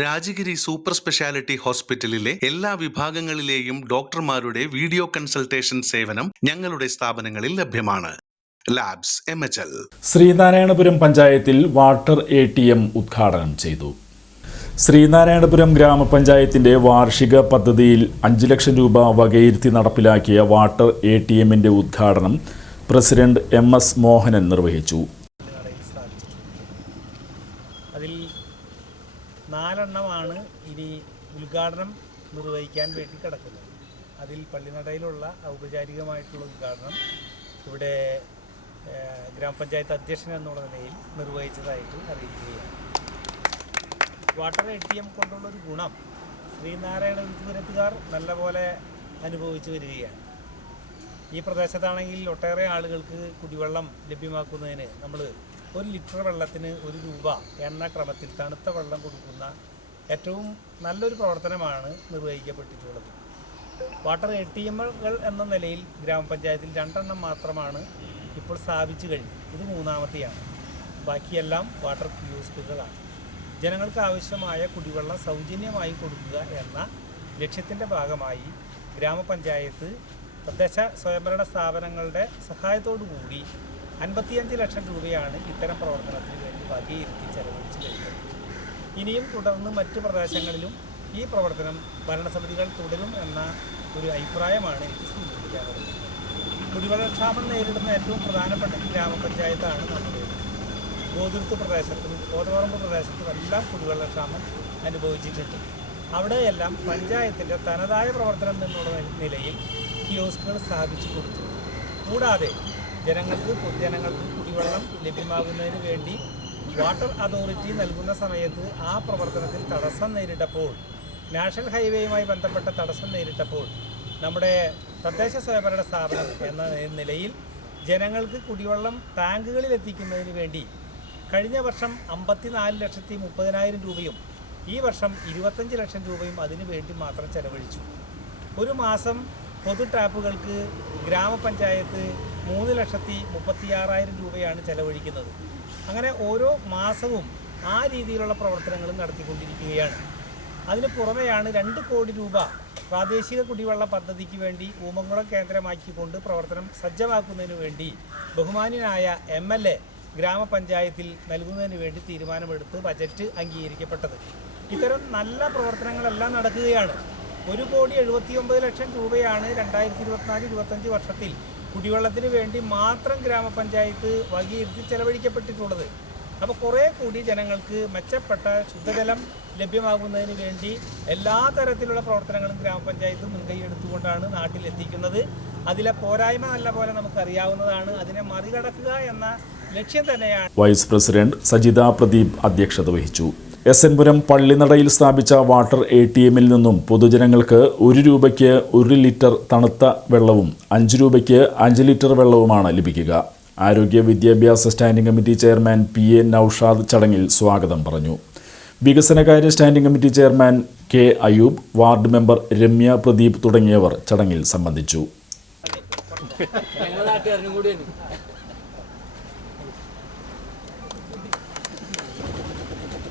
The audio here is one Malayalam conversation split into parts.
രാജഗിരി സൂപ്പർ സ്പെഷ്യാലിറ്റി ഹോസ്പിറ്റലിലെ എല്ലാ വിഭാഗങ്ങളിലെയും ഡോക്ടർമാരുടെ വീഡിയോ കൺസൾട്ടേഷൻ സേവനം ഞങ്ങളുടെ സ്ഥാപനങ്ങളിൽ ലഭ്യമാണ്. Labs M H L. Sreenarayanapuram പഞ്ചായത്തിൽ വാട്ടർ എ ടി എം ഉദ്ഘാടനം ചെയ്തു. ശ്രീനാരായണപുരം ഗ്രാമപഞ്ചായത്തിന്റെ വാർഷിക പദ്ധതിയിൽ അഞ്ച് ലക്ഷം രൂപ വകയിരുത്തി നടപ്പിലാക്കിയ വാട്ടർ എ ടി ഉദ്ഘാടനം പ്രസിഡന്റ് എം എസ് മോഹനൻ നിർവഹിച്ചു. നാലെണ്ണമാണ് ഇനി ഉദ്ഘാടനം നിർവഹിക്കാൻ വേണ്ടി കിടക്കുന്നത്. അതിൽ പള്ളിനടയിലുള്ള ഔപചാരികമായിട്ടുള്ള ഉദ്ഘാടനം ഇവിടെ ഗ്രാമപഞ്ചായത്ത് അധ്യക്ഷൻ എന്നുള്ള നിലയിൽ നിർവഹിച്ചതായിട്ട് അറിയിക്കുകയാണ്. വാട്ടർ എ ടി എം കൊണ്ടുള്ളൊരു ഗുണം ശ്രീനാരായണ ശ്രീനാരായണപുരത്തുകാർ നല്ലപോലെ അനുഭവിച്ചു വരികയാണ്. ഈ പ്രദേശത്താണെങ്കിൽ ഒട്ടേറെ ആളുകൾക്ക് കുടിവെള്ളം ലഭ്യമാക്കുന്നതിന് നമ്മൾ ഒരു ലിറ്റർ വെള്ളത്തിന് ഒരു രൂപ എന്ന ക്രമത്തിൽ തണുത്ത വെള്ളം കൊടുക്കുന്ന ഏറ്റവും നല്ലൊരു പ്രവർത്തനമാണ് നിർവഹിക്കപ്പെട്ടിട്ടുള്ളത്. വാട്ടർ എ ടി എമ്മുകൾ എന്ന നിലയിൽ ഗ്രാമപഞ്ചായത്തിൽ രണ്ടെണ്ണം മാത്രമാണ് ഇപ്പോൾ സ്ഥാപിച്ചു കഴിഞ്ഞു ഇത് മൂന്നാമത്തെയാണ്. ബാക്കിയെല്ലാം വാട്ടർ ക്യൂസ്റ്റുകളാണ് ജനങ്ങൾക്ക് ആവശ്യമായ കുടിവെള്ളം സൗജന്യമായി കൊടുക്കുക എന്ന ലക്ഷ്യത്തിന്റെ ഭാഗമായി ഗ്രാമപഞ്ചായത്ത് തദ്ദേശ സ്വയംഭരണ സ്ഥാപനങ്ങളുടെ സഹായത്തോടു കൂടി അൻപത്തിയഞ്ച് ലക്ഷം രൂപയാണ് ഇത്തരം പ്രവർത്തനത്തിന് വേണ്ടി വകയിരുത്തി ചെലവഴിച്ചു കഴിഞ്ഞത്. ഇനിയും തുടർന്ന് മറ്റ് പ്രദേശങ്ങളിലും ഈ പ്രവർത്തനം ഭരണസമിതികൾ തുടരും എന്ന ഒരു അഭിപ്രായമാണ് എനിക്ക് സൂചിപ്പിക്കാറുള്ളത് കുടിവെള്ളക്ഷാമം നേരിടുന്ന ഏറ്റവും പ്രധാനപ്പെട്ട ഗ്രാമപഞ്ചായത്താണ് നമ്മുടേത് ഗോതിർത്ത് പ്രദേശത്തും കോതവറമ്പ് പ്രദേശത്തും എല്ലാം കുടിവെള്ളക്ഷാമം അനുഭവിച്ചിട്ടുണ്ട്. അവിടെയെല്ലാം പഞ്ചായത്തിന്റെ തനതായ പ്രവർത്തനം എന്നുള്ള നിലയിൽ കിയോസ്കുകൾ സ്ഥാപിച്ചു കൊടുത്തു. കൂടാതെ ജനങ്ങൾക്ക് പൊതുജനങ്ങൾക്ക് കുടിവെള്ളം ലഭ്യമാകുന്നതിന് വേണ്ടി വാട്ടർ അതോറിറ്റി നൽകുന്ന സമയത്ത് ആ പ്രവർത്തനത്തിൽ തടസ്സം നേരിട്ടപ്പോൾ നാഷണൽ ഹൈവേയുമായി ബന്ധപ്പെട്ട തടസ്സം നേരിട്ടപ്പോൾ നമ്മുടെ തദ്ദേശ സ്വയംഭരണ സ്ഥാപനം എന്ന നിലയിൽ ജനങ്ങൾക്ക് കുടിവെള്ളം ടാങ്കുകളിൽ എത്തിക്കുന്നതിന് വേണ്ടി കഴിഞ്ഞ വർഷം അമ്പത്തിനാല് ലക്ഷത്തി മുപ്പതിനായിരം രൂപയും ഈ വർഷം ഇരുപത്തഞ്ച് ലക്ഷം രൂപയും അതിനു വേണ്ടി മാത്രം ചെലവഴിച്ചു. ഒരു മാസം പൊതു ടാപ്പുകൾക്ക് ഗ്രാമപഞ്ചായത്ത് മൂന്ന് ലക്ഷത്തി മുപ്പത്തിയാറായിരം രൂപയാണ് ചെലവഴിക്കുന്നത്. അങ്ങനെ ഓരോ മാസവും ആ രീതിയിലുള്ള പ്രവർത്തനങ്ങളും നടത്തിക്കൊണ്ടിരിക്കുകയാണ്. അതിന് പുറമെയാണ് രണ്ട് കോടി രൂപ പ്രാദേശിക കുടിവെള്ള പദ്ധതിക്ക് വേണ്ടി ഊമംകുളം കേന്ദ്രമാക്കിക്കൊണ്ട് പ്രവർത്തനം സജ്ജമാക്കുന്നതിന് വേണ്ടി ബഹുമാന്യനായ എം എൽ എ ഗ്രാമപഞ്ചായത്തിൽ നൽകുന്നതിന് വേണ്ടി തീരുമാനമെടുത്ത് ബജറ്റ് അംഗീകരിക്കപ്പെട്ടത്. ഇത്തരം നല്ല പ്രവർത്തനങ്ങളെല്ലാം നടക്കുകയാണ്. ഒരു കോടി എഴുപത്തി ഒമ്പത് ലക്ഷം രൂപയാണ് രണ്ടായിരത്തി ഇരുപത്തിനാല് ഇരുപത്തഞ്ച് വർഷത്തിൽ കുടിവെള്ളത്തിന് വേണ്ടി മാത്രം ഗ്രാമപഞ്ചായത്ത് വകയിരുത്തി ചെലവഴിക്കപ്പെട്ടിട്ടുള്ളത്. അപ്പോൾ കുറേ കൂടി ജനങ്ങൾക്ക് മെച്ചപ്പെട്ട ശുദ്ധജലം ലഭ്യമാകുന്നതിന് വേണ്ടി എല്ലാ തരത്തിലുള്ള പ്രവർത്തനങ്ങളും ഗ്രാമപഞ്ചായത്ത് മുൻകൈ എടുത്തുകൊണ്ടാണ് നാട്ടിൽ എത്തിക്കുന്നത് അതിലെ പോരായ്മ നല്ല പോലെ നമുക്കറിയാവുന്നതാണ്. അതിനെ മറികടക്കുക എന്ന ലക്ഷ്യം തന്നെയാണ്. വൈസ് പ്രസിഡന്റ് സജിത പ്രദീപ് അധ്യക്ഷത വഹിച്ചു. എസ് എൻ പുരം പള്ളിനടയിൽ സ്ഥാപിച്ച വാട്ടർ എ ടി എമ്മിൽ നിന്നും പൊതുജനങ്ങൾക്ക് ഒരു രൂപയ്ക്ക് ഒരു ലിറ്റർ തണുത്ത വെള്ളവും അഞ്ച് രൂപയ്ക്ക് അഞ്ച് ലിറ്റർ വെള്ളവുമാണ് ലഭിക്കുക. ആരോഗ്യ വിദ്യാഭ്യാസ standing committee chairman P A Naushad ചടങ്ങിൽ സ്വാഗതം പറഞ്ഞു. വികസനകാര്യ standing committee chairman K Ayub ward member Ramya Pradeep തുടങ്ങിയവർ ചടങ്ങിൽ സംബന്ധിച്ചു.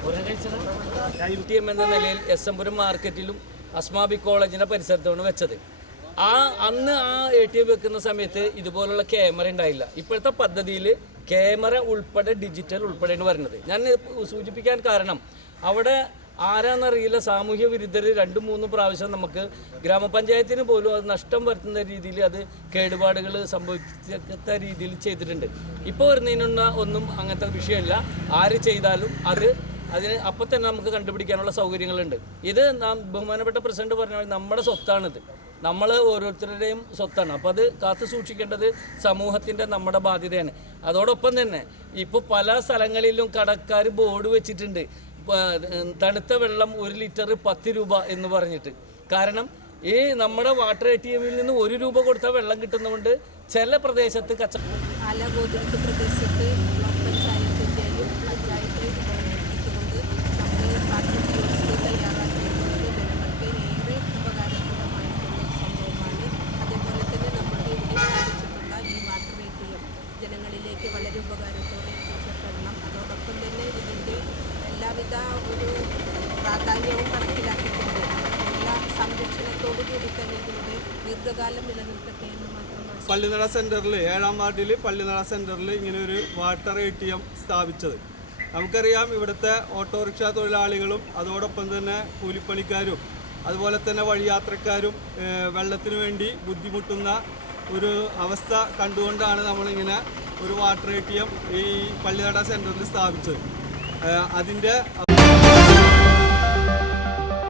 യു ടി എം എന്ന നിലയിൽ എസ് എം പുരം മാർക്കറ്റിലും അസ്മാബി കോളേജിന്റെ പരിസരത്താണ് വെച്ചത്. ആ അന്ന് ആ എ ടി എം വെക്കുന്ന സമയത്ത് ഇതുപോലുള്ള ക്യാമറ ഉണ്ടായില്ല. ഇപ്പോഴത്തെ പദ്ധതിയിൽ ക്യാമറ ഉൾപ്പെടെ ഡിജിറ്റൽ ഉൾപ്പെടെയാണ് വരുന്നത്. ഞാൻ സൂചിപ്പിക്കാൻ കാരണം അവിടെ ആരാന്നറിയില്ല സാമൂഹ്യ വിരുദ്ധർ രണ്ടും മൂന്നും പ്രാവശ്യം നമുക്ക് ഗ്രാമപഞ്ചായത്തിന് പോലും അത് നഷ്ടം വരുത്തുന്ന രീതിയിൽ അത് കേടുപാടുകൾ സംഭവിക്കത്ത രീതിയിൽ ചെയ്തിട്ടുണ്ട്. ഇപ്പോൾ വരുന്നതിനുള്ള ഒന്നും അങ്ങനത്തെ വിഷയമില്ല. ആര് ചെയ്താലും അത് അതിന് അപ്പം തന്നെ നമുക്ക് കണ്ടുപിടിക്കാനുള്ള സൗകര്യങ്ങളുണ്ട്. ഇത് നാം ബഹുമാനപ്പെട്ട പ്രസിഡന്റ് പറഞ്ഞ പോലെ നമ്മുടെ സ്വത്താണിത്. നമ്മൾ ഓരോരുത്തരുടെയും സ്വത്താണ്. അപ്പോൾ അത് കാത്തു സൂക്ഷിക്കേണ്ടത് സമൂഹത്തിന്റെ നമ്മുടെ ബാധ്യതയാണ്. അതോടൊപ്പം തന്നെ ഇപ്പോൾ പല സ്ഥലങ്ങളിലും കടക്കാർ ബോർഡ് വെച്ചിട്ടുണ്ട്. തണുത്ത വെള്ളം ഒരു ലിറ്റർ പത്ത് രൂപ എന്ന് പറഞ്ഞിട്ട്. കാരണം ഈ നമ്മുടെ വാട്ടർ എ ടി എമ്മിൽ നിന്ന് ഒരു രൂപ കൊടുത്താൽ വെള്ളം കിട്ടുന്നതുകൊണ്ട് ചില പ്രദേശത്ത് കച്ച പ്രദേശത്ത് ബ്ലോക്ക് പഞ്ചായത്തിന്റെയും പഞ്ചായത്തിനെയും ഇട്ടുകൊണ്ട് നമ്മൾ വാട്ടർ ക്യൂസ് തയ്യാറാക്കിയിട്ടുള്ളത് ജനങ്ങൾക്ക് ഏറെ ഉപകാരപ്രദമായിട്ടുള്ള ഒരു സംഭവമാണ് അതേപോലെ തന്നെ നമ്മുടെ ഇവിടെ സ്ഥാപിച്ചിട്ടുള്ള ഈ വാട്ടർ എ ടി എം ജനങ്ങളിലേക്ക് വളരെ പ്രാധാന്യവും കണക്കിലാക്കിക്കൊണ്ട് എല്ലാ സംരക്ഷണത്തോടു കൂടി തന്നെ ഇതിലൂടെ ദീർഘകാലം നിലനിൽക്കട്ടെ എന്ന് മാത്രമാണ് പള്ളിനട സെന്ററിൽ ഏഴാം വാർഡിൽ പള്ളിനട സെന്ററിൽ ഇങ്ങനെ ഒരു വാട്ടർ എ ടി എം സ്ഥാപിച്ചത്. നമുക്കറിയാം ഇവിടുത്തെ ഓട്ടോറിക്ഷ തൊഴിലാളികളും അതോടൊപ്പം തന്നെ കൂലിപ്പണിക്കാരും അതുപോലെ തന്നെ വഴിയാത്രക്കാരും യാത്രക്കാരും വെള്ളത്തിന് വേണ്ടി ബുദ്ധിമുട്ടുന്ന ഒരു അവസ്ഥ കണ്ടുകൊണ്ടാണ് നമ്മളിങ്ങനെ ഒരു വാട്ടർ എ ടി എം ഈ പള്ളിനട സെന്ററിൽ സ്ഥാപിച്ചത്. അതിന്റെ